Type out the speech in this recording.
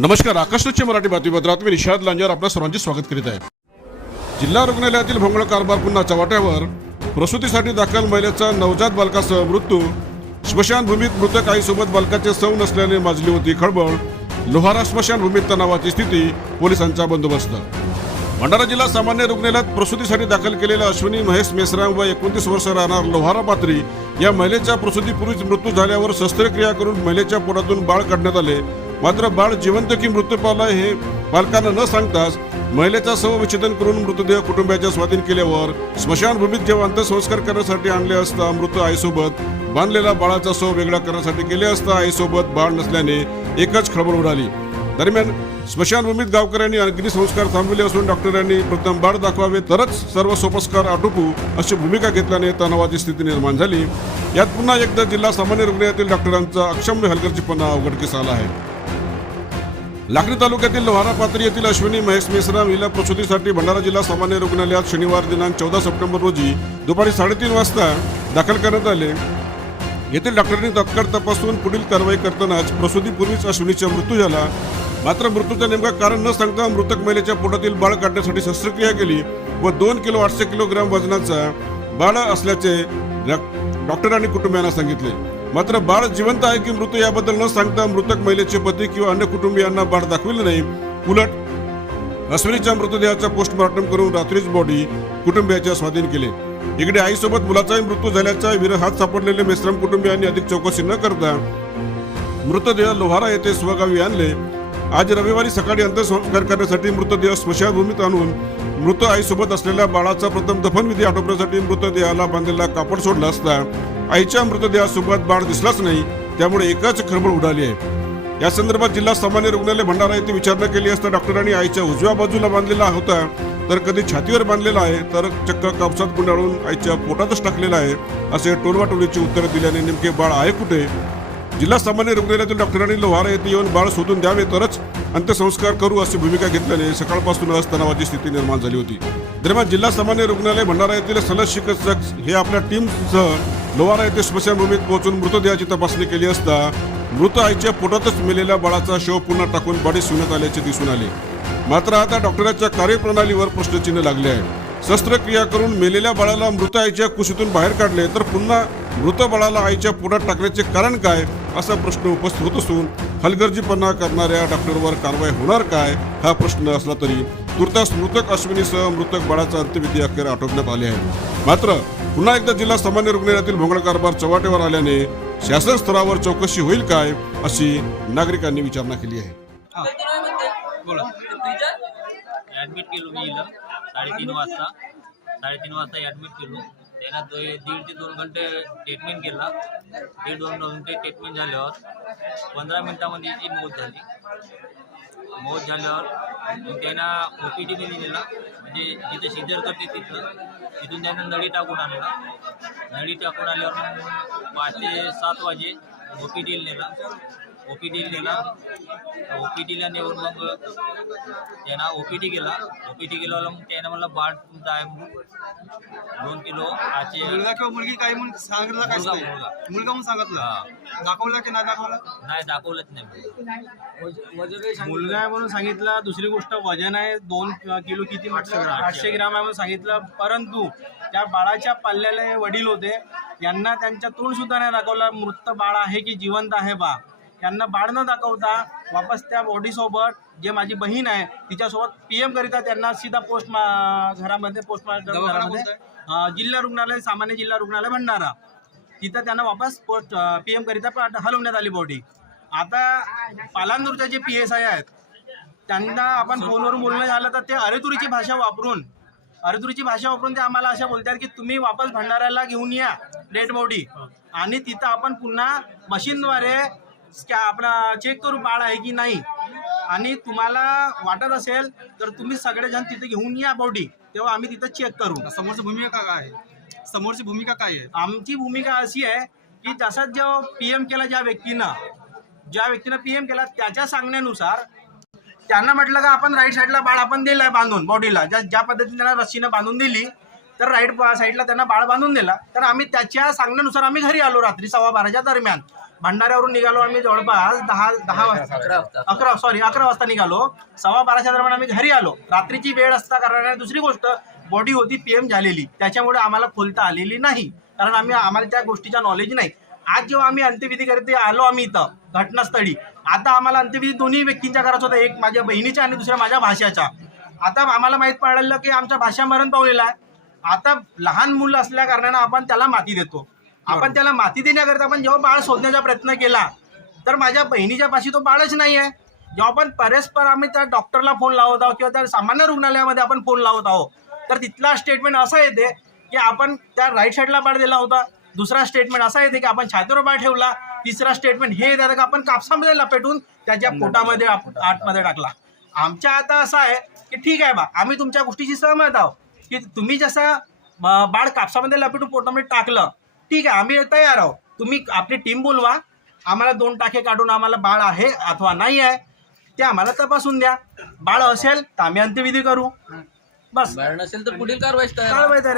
नमस्कार आकाशचे मराठी बातमीपत्रात मी निषाद लांजार आपल्या सर्वांचे स्वागत करीत आहे. जिल्हा रुग्णालयातील भोंगळ कारभार पुन्हा चव्हाट्यावर. प्रसूतीसाठी दाखल महिलेचा नवजात बालकासह मृत्यू. स्मशानभूमीत मृतक आईसोबत बालकाचे सौ नसल्याने माजली होती खळबळ. लोहारा स्मशानभूमीत तणावाची स्थिती पोलिसांचा बंदोबस्त. भंडारा जिल्हा सामान्य रुग्णालयात प्रसूतीसाठी दाखल केलेल्या अश्विनी महेश मेसराम व एकोणतीस वर्ष राहणार लोहारा पात्री या महिलेच्या प्रसूतीपूर्वीच मृत्यू झाल्यावर शस्त्रक्रिया करून महिलेच्या पोटातून बाळ काढण्यात आले. मात्र बाळ जिवंत की मृत्यू पावला हे पालकांना न सांगताच महिलेचा शवविच्छेदन करून मृतदेह कुटुंबियाच्या स्वाधीन केल्यावर स्मशानभूमीत जेव्हा अंत्यसंस्कार करण्यासाठी आणले असता मृत आईसोबत बांधलेला बाळाचा शव वेगळा करण्यासाठी गेले असता आईसोबत बाळ नसल्याने एकच खळबळ उडाली. दरम्यान स्मशानभूमीत गावकऱ्यांनी अग्निसंस्कार थांबविले असून डॉक्टरांनी प्रथम बाळ दाखवावे तरच सर्व सोपस्कार आटोपू अशी भूमिका घेतल्याने तणावाची स्थिती निर्माण झाली. यात पुन्हा एकदा जिल्हा सामान्य रुग्णालयातील डॉक्टरांचा अक्षम्य हलगर्जीपणा उघडकीस आला आहे. लाकडी तालुक्यातील लोहारा पात्री येथील अश्विनी महेश मेसराम हिला प्रसूतीसाठी भंडारा जिल्हा सामान्य रुग्णालयात शनिवार दिनांक चौदा सप्टेंबर रोजी दुपारी साडेतीन वाजता दाखल करण्यात आले. येथील डॉक्टरांनी तत्काळ तपासून पुढील कारवाई करतानाच प्रसूतीपूर्वीच अश्विनीचा मृत्यू झाला. मात्र मृत्यूचं नेमकं कारण न सांगता मृतक महिलेच्या पोटातील बाळ काढण्यासाठी शस्त्रक्रिया केली व दोन किलो आठशे किलोग्राम वजनाचा बाळ असल्याचे डॉ- डॉक्टरांनी कुटुंबियांना सांगितले. मात्र बाळ जिवंत आहे की मृत याबद्दल न सांगता मृतक महिलेचे पती किंवा अन्य कुटुंबियांना बाळ दाखविले नाही. उलट अश्विनीच्या मृतदेहाचा पोस्टमॉर्टम करून रात्रीच बॉडी कुटुंबियाच्या स्वाधीन केले. इकडे आईसोबत मुलाचाही मृत्यू झाल्याचा विरहात सापडलेले मेश्राम कुटुंबियांनी अधिक चौकशी न करता मृतदेह लोहारा येथे स्वगावी आणले. आज रविवारी सकाळी अंत्यसंस्कार करण्यासाठी मृतदेह स्मशानभूमीत आणून मृत आईसोबत असलेल्या बाळाचा प्रथम दफनविधी आटोपण्यासाठी मृतदेहाला बांधलेला कापड सोडला असता आईच्या मृतदेहासोबत बाळ दिसलाच नाही त्यामुळे एकच खळबळ उडाली आहे. या संदर्भात जिल्हा सामान्य रुग्णालय भंडारा येथे विचारणा केली असता डॉक्टरांनी आईच्या उजव्या बाजूला बांधलेला होता तर कधी छातीवर बांधलेला आहे तर चक्क कापसात गुंडाळून आईच्या पोटातच टाकलेला आहे असे टोलवाटोलीची उत्तरं दिल्याने नेमके बाळ आहे कुठे? जिल्हा सामान्य रुग्णालयातील डॉक्टरांनी लोहारा येथे येऊन बाळ शोधून द्यावे तरच अंत्यसंस्कार करू अशी भूमिका घेतल्याने सकाळपासूनच तणावाची स्थिती निर्माण झाली होती. दरम्यान जिल्हा सामान्य रुग्णालय भंडारा येथील सलग चिकित्सक हे आपल्या टीमसह लोहारा येथे स्मशानभूमीत पोहोचून मृतदेहाची तपासणी केली असता मृत आईच्या पोटातच मेलेल्या बाळाचा शव पुन्हा टाकून बॉडी शिवण्यात आल्याचे दिसून आले. मात्र आता डॉक्टरांच्या कार्यप्रणालीवर प्रश्नचिन्ह लागले आहे. शस्त्रक्रिया करून मेलेल्या बाळाला मृत आईच्या कुशीतून बाहेर काढले तर पुन्हा मृत बाळाला आईच्या पोटात टाकण्याचे कारण काय असा प्रश्न उपस्थित होत असून हलगर्जीपणा करणाऱ्या डॉक्टरवर कारवाई होणार काय हा प्रश्न असला तरी तुर्तास मृतक अश्विनीसह मृतक बाळाचा अंत्यविधी अखेर आटोपण्यात आले आहे. मात्र पुन्हा एकदा जिल्हा सामान्य रुग्णालयातील भोंगळ कारभार चव्हाट्यावर आल्याने शासन स्तरावर चौकशी होईल काय अशी नागरिकांनी विचारणा केली आहे. ॲडमिट केलो मी साडेतीन वाजता. साडेतीन वाजता ॲडमिट केलो. त्यांना दो दीड ते दोन घंटे ट्रीटमेंट केला. दीड दोन घंटे ट्रीटमेंट झाल्यावर पंधरा मिनिटामध्ये ती मौत झाली. मौत झाल्यावर मग ओ पी डी मध्ये नेला म्हणजे जिथे सिजर करते तिथं तिथून त्यांना नळी टाकून आणला. नळी टाकून आल्यावर पाच ते सात वाजे ओ पी डीला नेला. ओ पी डीला नेला ओ पी डीला नेऊन मग त्यानं ओ पी डी गेला ओ पी डी गेला मग त्यानं मला बाळ तुमचा आहे दोन किलो आचे मुलगा किंवा मुलगी काही म्हणून सांगितलं काय मुलगा. मुलगा. मुलगा म्हणून सांगितलं. दाखवलं की नाही दाखवलं? नाही दाखवलंच नाही मुलगा. आहे म्हणून सांगितलं दुसरी गोष्ट वजन आहे दोन किलो किती म्हटलं? आठशे ग्राम. आहे म्हणून सांगितलं. परंतु त्या बाळाच्या पाल्याले वडील होते. यांना त्यांच्या तोंड सुद्धा नाही दाखवलं मृत बाळ आहे की जिवंत आहे बा? यांना बाळ न दाखवता वापस त्या बॉडीसोबत जे माझी बहीण आहे तिच्यासोबत पी एम करिता त्यांना सीधा पोस्ट घरामध्ये पोस्टमार्टम घरामध्ये जिल्हा रुग्णालय सामान्य जिल्हा रुग्णालय भंडारा. तिथं त्यांना वापस पोस्ट पी एम करिता पाठ- हलवण्यात आली बॉडी आता पालांदूरचे जे पी एस आय आहेत त्यांना आपण फोनवरून बोलणं झालं तर ते अरेतुरीची भाषा वापरून अरेतुरीची भाषा वापरून ते आम्हाला अशा बोलतात की तुम्ही वापस भंडाऱ्याला घेऊन या डेड बॉडी आणि तिथं आपण पुन्हा मशीनद्वारे आपला चेक करू बाळ आहे की नाही? आणि तुम्हाला वाटत असेल तर तुम्ही सगळेजण तिथे घेऊन या बॉडी तेव्हा आम्ही तिथं चेक करू. समोरची भूमिका काय आहे? समोरची भूमिका काय आहे? आमची भूमिका अशी आहे की जसा जो पी एम केला ज्या व्यक्तीनं ज्या व्यक्तीनं पी एम केला त्याच्या सांगण्यानुसार त्यांना म्हटलं का आपण राईट साईडला बाळ आपण दिलाय बांधून बॉडीला ज्या ज्या पद्धतीने त्यांना रस्सीनं बांधून दिली तर राईट साईडला त्यांना बाळ बांधून दिला. तर आम्ही त्याच्या सांगण्यानुसार आम्ही घरी आलो रात्री सव्वा बाराच्या दरम्यान. भंडाऱ्यावरून निघालो आम्ही जवळपास दहा दहा वाजता. अकरा सॉरी अकरा वाजता निघालो. सव्वा बाराच्या दरम्यान आम्ही घरी आलो. रात्रीची वेळ असता कारण दुसरी गोष्ट बॉडी होती पीएम झालेली. त्याच्यामुळे आम्हाला खोलता आलेली नाही. कारण आम्ही आम्हाला त्या गोष्टीचा नॉलेज नाही. आज जेव्हा आम्ही अंत्यविधी करते आलो आम्ही इथं घटनास्थळी आता आम्हाला अंत्यविधी दोन्ही व्यक्तींच्या करायचं होतं. एक माझ्या बहिणीच्या आणि दुसऱ्या माझ्या भाषाच्या आता आम्हाला माहीत पडलं की आमच्या भाषा मरण पावलेला आहे. आता लहान मुलं असल्या कारणानं आपण त्याला माती देतो. आपण त्याला माती देण्याकरता आपण जेव्हा बाळ शोधण्याचा प्रयत्न केला तर माझ्या बहिणीच्या पाशी तो बाळच नाही आहे जेव्हा आपण परस्पर आम्ही त्या डॉक्टरला फोन लावत आहोत किंवा त्या सामान्य रुग्णालयामध्ये आपण फोन लावत आहोत तर तिथला स्टेटमेंट असं येते की आपण त्या राईट साईडला बाळ दिला होता. दुसरा स्टेटमेंट असा येते की आपण छातीवर बाळ ठेवला. तिसरा स्टेटमेंट हे येतात की आपण कापसामध्ये लपेटून त्याच्या पोटामध्ये आतमध्ये टाकला. आमच्या आता असं आहे की ठीक आहे बा आम्ही तुमच्या गोष्टीशी सहमत आहोत की तुम्ही जसं बाळ कापसामध्ये लपेटून पोटामध्ये टाकलं ठीक आहे आम्ही तयार आहोत. तुम्ही आपली टीम बोलवा. आम्हाला दोन टाके काढून आम्हाला बाळ आहे अथवा नाही आहे ते आम्हाला तपासून द्या. बाळ असेल तर आम्ही अंत्यविधी करू. बस. नसेल तर पुढील कारवाई कारवाई तर.